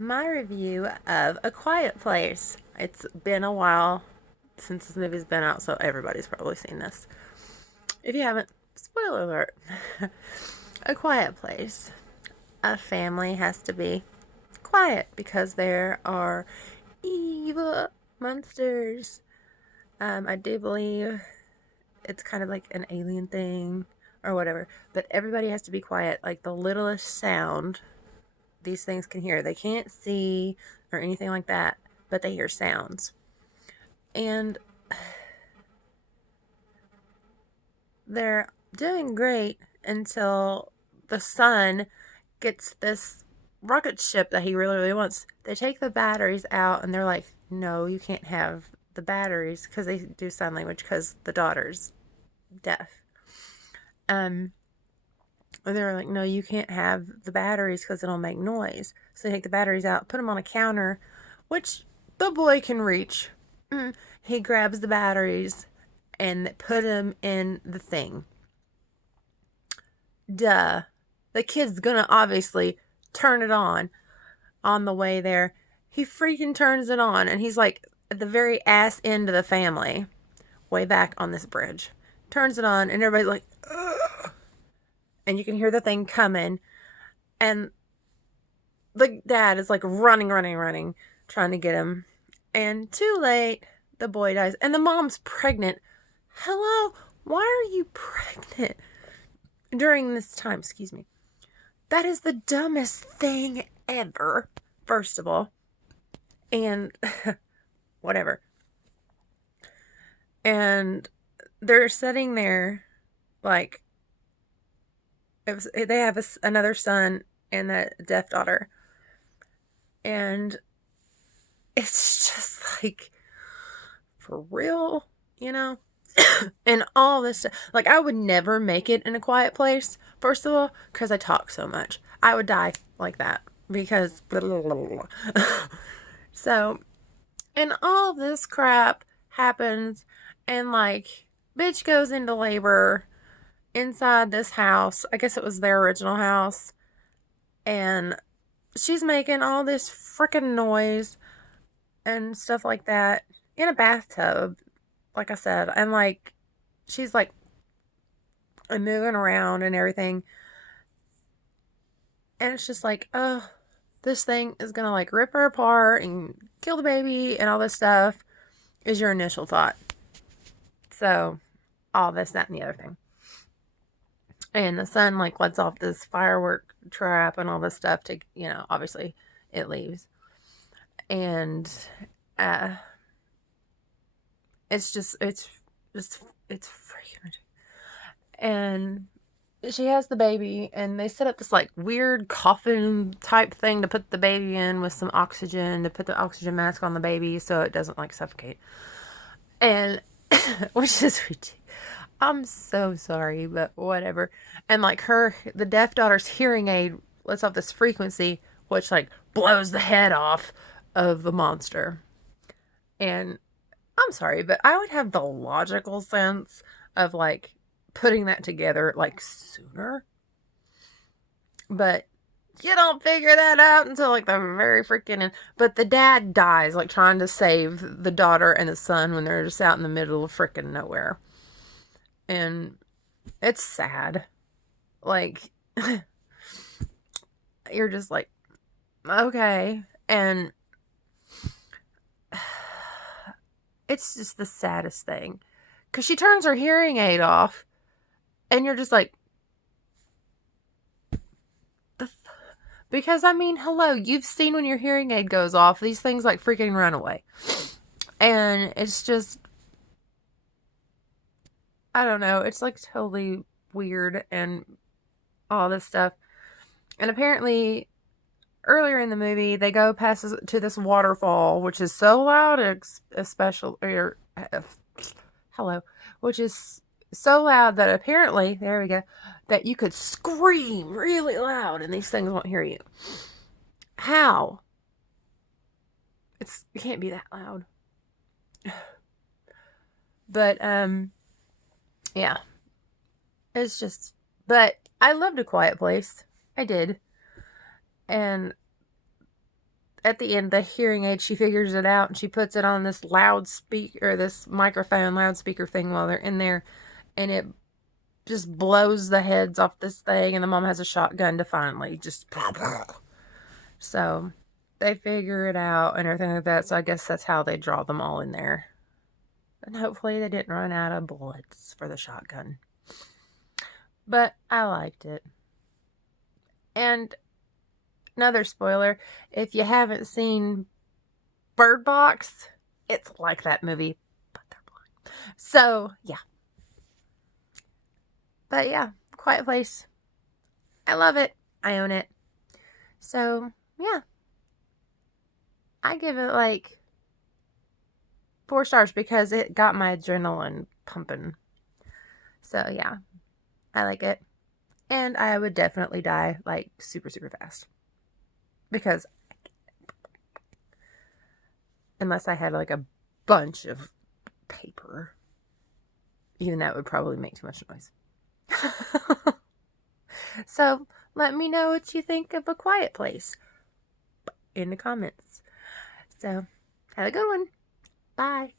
My review of A Quiet Place. It's been a while since this movie's been out, so everybody's probably seen this. If you haven't, spoiler alert. A Quiet Place. A family has to be quiet because there are evil monsters. I do believe it's kind of like an alien thing or whatever, but everybody has to be quiet. Like the littlest sound these things can hear. They can't see or anything like that, but they hear sounds. And they're doing great until the son gets this rocket ship that he really, really wants. They take the batteries out and they're like, no, you can't have the batteries because they do sign language because the daughter's deaf. Um, and they're like, no, you can't have the batteries because it'll make noise. So they take the batteries out, put them on a counter, which the boy can reach. He grabs the batteries and put them in the thing. Duh. The kid's gonna obviously turn it on the way there. He freaking turns it on, and he's like at the very ass end of the family, way back on this bridge. Turns it on, and everybody's like, ugh. And you can hear the thing coming, and the dad is like running, trying to get him. And too late, the boy dies. And the mom's pregnant. Hello? Why are you pregnant during this time? Excuse me. That is the dumbest thing ever, first of all. And whatever. And they're sitting there like they have another son and a deaf daughter. And it's just like, for real, you know? And all this stuff. Like, I would never make it in A Quiet Place, first of all, because I talk so much. I would die like that because blah, blah, blah, blah. So, and all this crap happens, and like, bitch goes into labor inside this house. I guess it was their original house. And she's making all this freaking noise and stuff like that in a bathtub, like I said. And like, she's like moving around and everything. And it's just like, oh, this thing is gonna like rip her apart and kill the baby and all this stuff, is your initial thought. So, all this, that, and the other thing. And the son like lets off this firework trap and all this stuff to, obviously it leaves. And uh it's freaking. And she has the baby, and they set up this like weird coffin type thing to put the baby in with some oxygen, to put the oxygen mask on the baby so it doesn't like suffocate. And which is ridiculous. I'm so sorry, but whatever. And like the deaf daughter's hearing aid lets off this frequency, which like blows the head off of the monster. And I'm sorry, but I would have the logical sense of like putting that together like sooner. But you don't figure that out until like the very freaking end. But the dad dies like trying to save the daughter and the son when they're just out in the middle of freaking nowhere. And it's sad. Like, you're just like, okay. And it's just the saddest thing. Because she turns her hearing aid off, and you're just like, because I mean, hello, you've seen when your hearing aid goes off, these things like freaking run away. And it's just, I don't know, it's like totally weird and all this stuff. And apparently, earlier in the movie, they go past to this waterfall, which is so loud, especially, hello, which is so loud that apparently, there we go, that you could scream really loud and these things won't hear you. How? It can't be that loud. But, yeah. It's just, but I loved A Quiet Place. I did. And at the end, the hearing aid, she figures it out and she puts it on this loudspeaker, or this microphone loudspeaker thing while they're in there, and it just blows the heads off this thing, and the mom has a shotgun to finally just so they figure it out and everything like that. So I guess that's how they draw them all in there. And hopefully they didn't run out of bullets for the shotgun. But I liked it. And another spoiler, if you haven't seen Bird Box, it's like that movie, but they're blind. So, yeah. But yeah, Quiet Place. I love it. I own it. So, yeah. I give it like 4 stars because it got my adrenaline pumping. So, yeah. I like it. And I would definitely die like super, super fast. Because unless I had like a bunch of paper, even that would probably make too much noise. So let me know what you think of A Quiet Place in the comments. So have a good one. Bye.